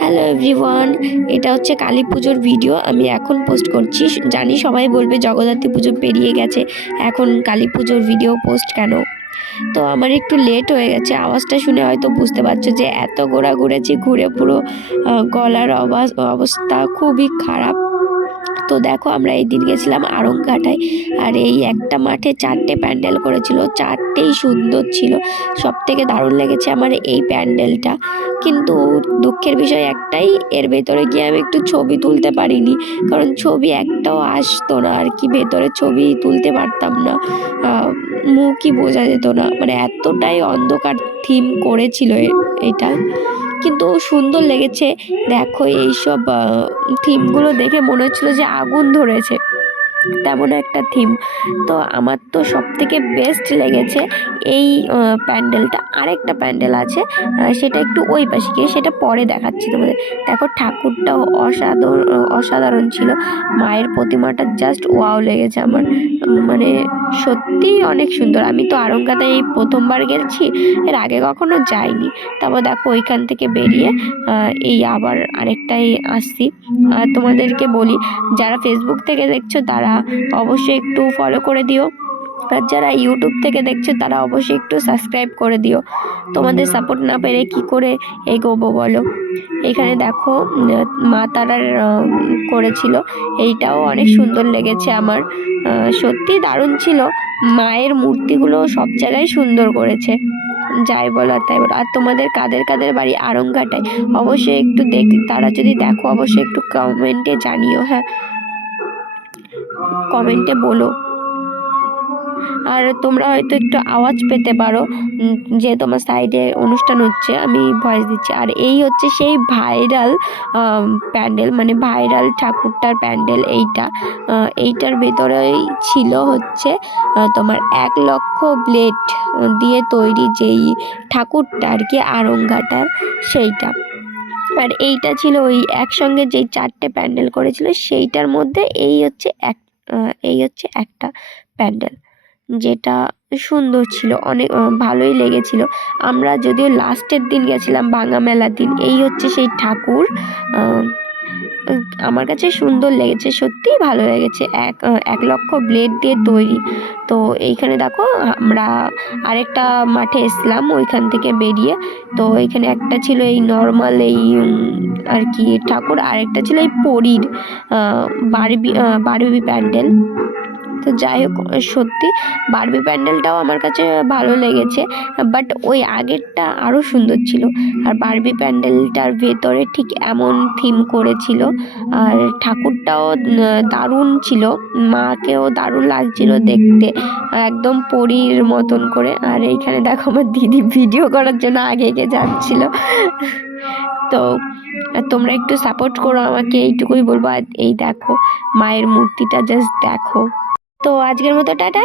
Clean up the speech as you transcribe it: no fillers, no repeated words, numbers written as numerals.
Hello everyone, এটা হচ্ছে কালী পুজোর ভিডিও আমি এখন পোস্ট করছি। জানি সবাই বলবে জগদ্ধাত্রী পুজো পেরিয়ে গেছে, এখন কালী পুজোর ভিডিও পোস্ট কেন? তো আমার একটু লেট হয়ে গেছে। আওয়াজটা শুনে হয়তো বুঝতে পারছো যে এত ঘোরাঘুরেছি, ঘুরে পুরো গলার অবস্থা খুবই খারাপ। তো দেখো, আমরা এই দিন গেছিলাম আড়ংঘাটায়। আর এই একটা মাঠে 4টে প্যান্ডেল করেছিল, 4টেই সুন্দর ছিল। সব থেকে দারুণ লেগেছে আমার এই প্যান্ডেলটা। কিন্তু দুঃখের বিষয় একটাই, এর ভেতরে গিয়ে আমি একটু ছবি তুলতে পারিনি, কারণ ছবি একটাও আসতো না আর কি, ভেতরে ছবি তুলতে পারতাম না। মুখই বোঝা যেত না, মানে এতটাই অন্ধকার থিম করেছিল এটা। কিন্তু সুন্দর লেগেছে। দেখো, এইসব থিমগুলো দেখে মনে হচ্ছিলো যে আগুন ধরেছে, তেমন একটা থিম। তো আমার তো সব থেকে বেস্ট লেগেছে এই প্যান্ডেলটা। আরেকটা প্যান্ডেল আছে, সেটা একটু ওই পাশে গিয়ে, সেটা পরে দেখাচ্ছি তোমাদের। দেখো, ঠাকুরটাও অসাধারণ ছিল। মায়ের প্রতিমাটা জাস্ট ওয়াও লেগেছে আমার, মানে সত্যিই অনেক সুন্দর। আমি তো আড়ংঘাটায় এই প্রথমবার গেছি, এর আগে কখনো যাইনি। তারপর দেখো, ওইখান থেকে বেরিয়ে এই আবার আরেকটাই আসছি। তোমাদেরকে বলি, যারা ফেসবুক থেকে দেখছো তারা অবশ্যই একটু ফলো করে দিও, আর যারা ইউটিউব থেকে দেখছো তারা অবশ্যই একটু সাবস্ক্রাইব করে দিও। তোমাদের সাপোর্ট না পেলে কি করে এগোবো বলো? এখানে দেখো, মা তারার করেছিল, এইটাও অনেক সুন্দর লেগেছে আমার। সত্যি দারুণ ছিল। মায়ের মূর্তিগুলো সব জায়গায় সুন্দর করেছে, যাই বলো আর তাই বলো। আর তোমাদের কাদের কাদের বাড়ি আড়ংঘাটায় অবশ্যই একটু তারা যদি দেখো অবশ্যই একটু কমেন্টে জানিও। হ্যাঁ, কমেন্টে বলো। আর তোমরা হয়তো একটু আওয়াজ পেতে পারো, যে তোমার সাইডে অনুষ্ঠান হচ্ছে, আমি ভয়েস দিচ্ছি। আর এই হচ্ছে সেই ভাইরাল প্যান্ডেল, মানে ভাইরাল ঠাকুরটার প্যান্ডেল এইটার ভেতরেই ছিল হচ্ছে তোমার 1,00,000 ব্লেড দিয়ে তৈরি যেই ঠাকুরটা আর কি আড়ংঘাটার, সেইটা। আর এইটা ছিল ওই একসঙ্গে যেই 4টে প্যান্ডেল করেছিল সেইটার মধ্যে এই হচ্ছে একটা প্যান্ডেল, যেটা সুন্দর ছিল, অনেক ভালোই লেগেছিল। আমরা যদিও লাস্টের দিন গেছিলাম, ভাঙা মেলার দিন। এই হচ্ছে সেই ঠাকুর। আমার কাছে সুন্দর লেগেছে, সত্যিই ভালো লেগেছে। 1,00,000 ব্লেড দিয়ে তৈরি। তো এইখানে দেখো, আমরা আরেকটা মাঠে এসলাম ওইখান থেকে বেরিয়ে। তো এখানে একটা ছিল এই নর্মাল এই আর কি ঠাকুর, আরেকটা ছিল এই পরীর বারবি প্যান্ডেল। তো যাই হোক, সত্যি বারবি প্যান্ডেলটাও আমার কাছে ভালো লেগেছে, বাট ওই আগেরটা আরও সুন্দর ছিল। আর বারবি প্যান্ডেলটার ভেতরে ঠিক এমন থিম করেছিল, আর ঠাকুরটাও দারুণ ছিল, মাকেও দারুণ লাগছিল দেখতে, একদম পরীর মতন করে। আর এইখানে দেখো, আমার দিদি ভিডিও করার জন্য আগে এগিয়ে যাচ্ছিল। তো তোমরা একটু সাপোর্ট করো আমাকে, এইটুকুই বলবো। আর এই দেখো, মায়ের মূর্তিটা জাস্ট দেখো। তো আজকের মতো টাটা।